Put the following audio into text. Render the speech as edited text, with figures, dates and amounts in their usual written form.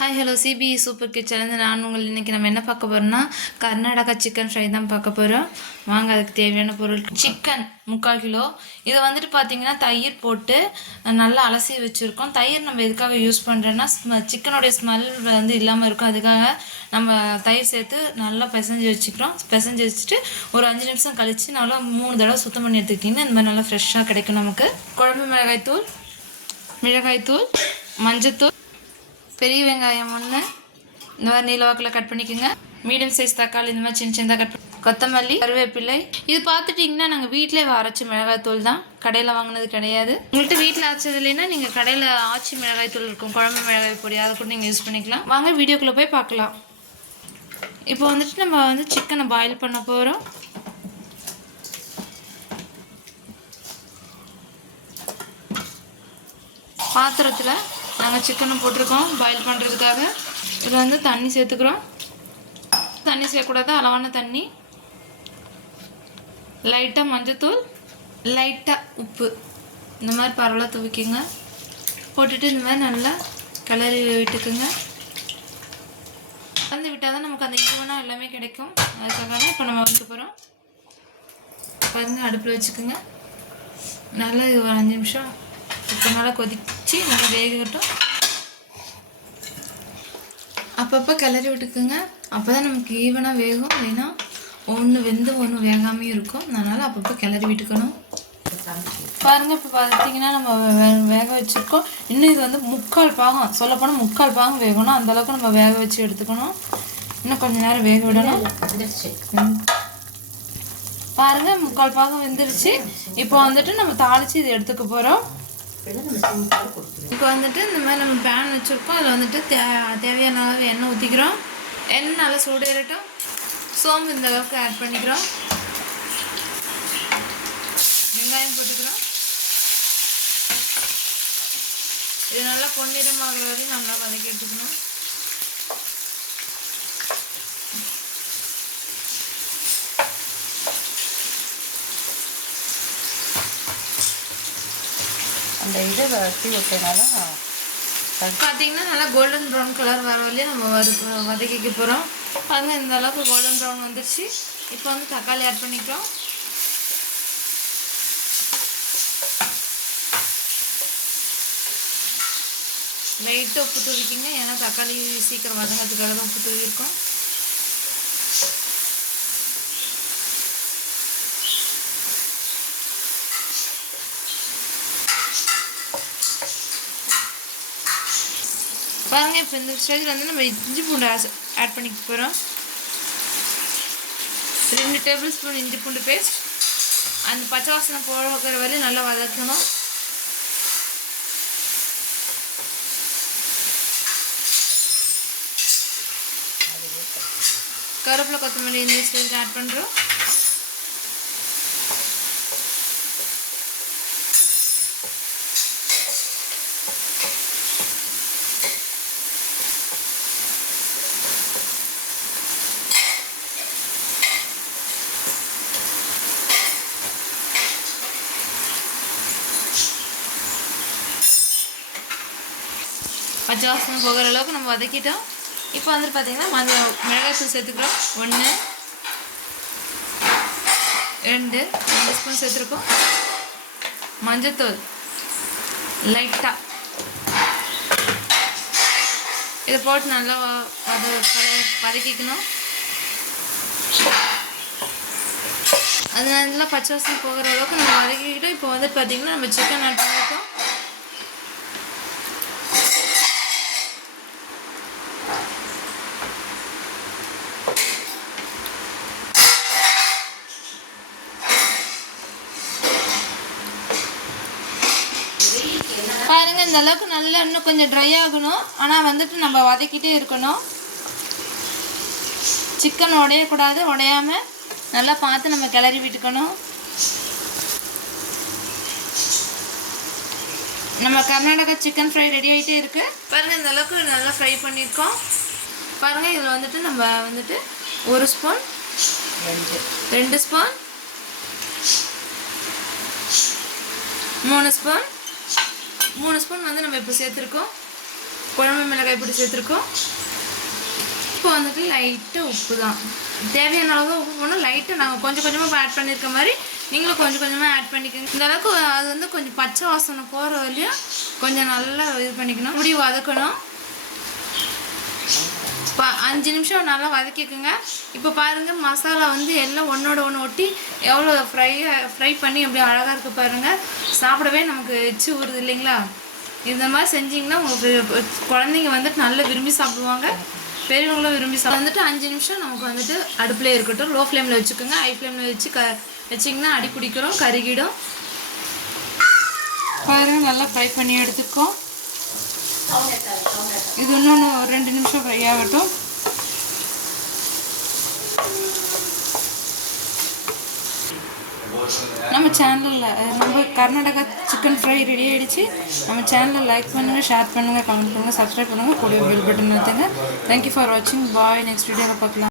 Hi hello CB super kitchen நான் உங்கள் இன்றைக்கி நம்ம என்ன பார்க்க போகிறோம்னா கர்நாடகா சிக்கன் ஃப்ரை தான் பார்க்க போகிறோம். வாங்க, அதுக்கு தேவையான பொருள் சிக்கன் 3/4 கிலோ. இதை வந்துட்டு பார்த்திங்கன்னா தயிர் போட்டு நல்லா அலசி வச்சுருக்கோம். தயிர் நம்ம எதுக்காக யூஸ் பண்ணுறோன்னா சிக்கனுடைய ஸ்மெல் வந்து இல்லாமல் இருக்கும். அதுக்காக நம்ம தயிர் சேர்த்து நல்லா பிசைஞ்சு வச்சுக்கிறோம். பிசைஞ்சு வச்சுட்டு ஒரு 5 நிமிஷம் கழித்து நல்லா 3 தடவை சுத்தம் பண்ணி எடுத்துக்கிட்டிங்கன்னா இந்த மாதிரி நல்லா ஃப்ரெஷ்ஷாக கிடைக்கும் நமக்கு. குழம்பு மிளகாய்த்தூள், மஞ்சத்தூள், பெரிய வெங்காயம் 1 இந்த மாதிரி நீல வாக்கில் கட் பண்ணிக்கோங்க. மீடியம் சைஸ் தக்காளி இந்த மாதிரி சின்ன சின்னதாக கட் பண்ணி, கொத்தமல்லி, கருவேப்பிலை. இது பார்த்துட்டிங்கன்னா நாங்கள் வீட்டிலே அரைச்ச மிளகாய்த்தூள் தான், கடையில் வாங்கினது கிடையாது. உங்கள்கிட்ட வீட்டில் அரைச்சது இல்லைன்னா நீங்கள் கடையில் ஆச்சி மிளகாய்த்தூள் இருக்கும், குழம்பு மிளகாய் பொடி, அதை கூட நீங்கள் யூஸ் பண்ணிக்கலாம். வாங்க வீடியோக்குள்ளே போய் பார்க்கலாம். இப்போ வந்துட்டு நம்ம வந்து சிக்கனை பாயில் பண்ண போகிறோம். பாத்திரத்தில் நாங்கள் சிக்கனை போட்டிருக்கோம் பாயில் பண்ணுறதுக்காக. இதில் வந்து தண்ணி சேர்த்துக்கிறோம். தண்ணி சேர்க்கக்கூடாது, அளவான தண்ணி. லைட்டாக மஞ்சத்தூள், லைட்டாக உப்பு, இந்த மாதிரி பரவலாக துவைக்குங்க. போட்டுட்டு இந்த மாதிரி நல்லா கிளறி விட்டுக்குங்க. கலந்து விட்டால் தான் நமக்கு அந்த ஈவனாக எல்லாமே கிடைக்கும். அதுக்காக இப்போ நம்ம வைக்க போகிறோம். பாருங்கள், அடுப்பில் வச்சுக்கோங்க. நல்லா இது ஒரு 5 நிமிஷம் இப்போ நல்லா கொதிச்சு நல்லா வேகட்டும். அப்பப்போ கிளறி விட்டுக்குங்க. அப்போ தான் நமக்கு ஈவனாக வேகும். இல்லைன்னா ஒன்று வெந்து ஒன்று வேகாமையும் இருக்கும். அதனால் அப்பப்போ கிளறி விட்டுக்கணும். பாருங்கள், இப்போ பார்த்தீங்கன்னா நம்ம வேக வச்சுருக்கோம். இன்னும் இது வந்து 3/4 பாகம், சொல்லப்போனால் 3/4 பாகம் வேகணும். அந்தளவுக்கு நம்ம வேக வச்சு எடுத்துக்கணும். இன்னும் கொஞ்சம் நேரம் வேக விடணும். பாருங்கள், 3/4 பாகம் வெந்துருச்சு. இப்போ வந்துட்டு நம்ம தாளித்து இது எடுத்துக்க போகிறோம். இப்போ வந்துட்டு இந்த மாதிரி நம்ம பேன் வச்சுருக்கோம். அதில் வந்துட்டு தேவையான அளவு எண்ணெய் ஊற்றிக்கிறோம். எண்ணெய் நல்லா சூடு ஏறட்டும். சோம்பு இந்த அளவுக்கு ஆட் பண்ணிக்கிறோம். வெங்காயம் போட்டுக்கிறோம். இது நல்லா பொன்னிறமாகிற வரையும் நல்லா வதக்கி எடுத்துக்கணும். அந்த இதை வதக்கி விட்டனால பார்த்தீங்கன்னா நல்லா கோல்டன் ப்ரௌன் கலர் வர வரையும் நம்ம வதக்கிக்க போகிறோம். பாருங்கள், இந்த அளவுக்கு கோல்டன் ப்ரௌன் வந்துருச்சு. இப்போ வந்து தக்காளி ஆட் பண்ணிக்கிறோம். லைட்டாக உப்பு தூவிக்கிங்க, ஏன்னா தக்காளி சீக்கிரம் வதங்கிறதுக்காக தான் உப்பு தூவிருக்கோம். பாருங்கள், இப்போ இந்த ஸ்டேஜில் வந்து நம்ம இஞ்சி பூண்டு ஆட் பண்ணிக்க போகிறோம். 2 டேபிள் ஸ்பூன் இஞ்சி பூண்டு பேஸ்ட். அந்த பச்சை வாசனை போகிற வரையும் நல்லா வதக்கணும். கருவேப்பிலை, கொத்தமல்லி இந்த ஸ்டேஜில் ஆட் பண்ணுறோம். பச்சை வாசனை போகிற அளவுக்கு நம்ம வதக்கிட்டோம். இப்போ வந்துட்டு பார்த்திங்கன்னா மிளகாய்த்தூள் சேர்த்துக்கிறோம். 1 2 ஸ்பூன் சேர்த்துருக்கோம். மஞ்சத்தூள் லைட்டாக இதை போட்டு நல்லா வதக்கிக்கணும். அது நல்லா பச்சை வாசனை போகிற அளவுக்கு நம்ம வதக்கிக்கிட்டோம். இப்போ வந்துட்டு பார்த்திங்கன்னா நம்ம சிக்கன் ஆட் பண்ணியிருக்கோம். பாருங்கள், இந்த அளவுக்கு நல்லா இன்னும் கொஞ்சம் ட்ரை ஆகணும். ஆனால் வந்துட்டு நம்ம வதக்கிட்டே இருக்கணும். சிக்கன் உடையக்கூடாது. உடையாமல் நல்லா பார்த்து நம்ம கிளறி விட்டுக்கணும். நம்ம கர்நாடகா சிக்கன் ஃப்ரை ரெடி ஆகிட்டே இருக்குது. பாருங்கள், இந்த அளவுக்கு நல்லா ஃப்ரை பண்ணியிருக்கோம். பாருங்கள், இதில் வந்துட்டு நம்ம வந்துட்டு 1 ஸ்பூன், 2 ஸ்பூன், 3 ஸ்பூன் வந்து நம்ம இப்போ சேர்த்துருக்கோம். குழம்பு மிளகாய் பொடி சேர்த்துருக்கோம். இப்போ வந்துட்டு லைட்டாக உப்பு தான், தேவையான அளவு தான் உப்பு போடணும். லைட்டாக நாங்கள் கொஞ்சம் கொஞ்சமாக ஆட் பண்ணியிருக்க மாதிரி நீங்களும் கொஞ்சம் கொஞ்சமாக ஆட் பண்ணிக்கோங்க. இந்த அளவுக்கு அது வந்து கொஞ்சம் பச்சை வாசனை போகிற வரையும் கொஞ்சம் நல்லா இது பண்ணிக்கணும், இப்படி வதக்கணும். 5 நிமிஷம் நல்லா வதக்கிக்குங்க. இப்போ பாருங்கள் மசாலா வந்து எல்லாம் ஒன்றோட ஒன்று ஒட்டி எவ்வளோ ஃப்ரை பண்ணி எப்படி அழகாக இருக்குது பாருங்கள். சாப்பிடவே நமக்கு எச்சு ஊறுது இல்லைங்களா? இந்த மாதிரி செஞ்சிங்கன்னா உங்களுக்கு குழந்தைங்க வந்துட்டு நல்லா விரும்பி சாப்பிடுவாங்க, பெரியவங்களும் விரும்பி வந்துட்டு 5 நிமிஷம் நமக்கு வந்துட்டு அடுப்பில் இருக்கட்டும். லோ ஃப்ளேமில் வச்சுக்கோங்க. ஹை ஃப்ளேமில் வச்சு வச்சிங்கன்னா அடி பிடிக்கிறோம், கருகிடும். பாருங்கள் நல்லா ஃப்ரை பண்ணி எடுத்துக்கோம். இது இன்னொன்று ஒரு 2 நிமிஷம் ஃப்ரை ஆகட்டும். நம்ம சேனலில் நம்ம கர்நாடகா சிக்கன் ஃப்ரை ரெடி ஆகிடுச்சு. நம்ம சேனலில் லைக் பண்ணுங்கள், ஷேர் பண்ணுங்கள், கமெண்ட் பண்ணுங்கள், சப்ஸ்கிரைப் பண்ணுங்கள், கூடிய பெல் பட்டன் அழுத்துங்க. தேங்க்யூ ஃபார் வாட்சிங். பாய். நெக்ஸ்ட் வீடியோவில் பார்க்கலாம்.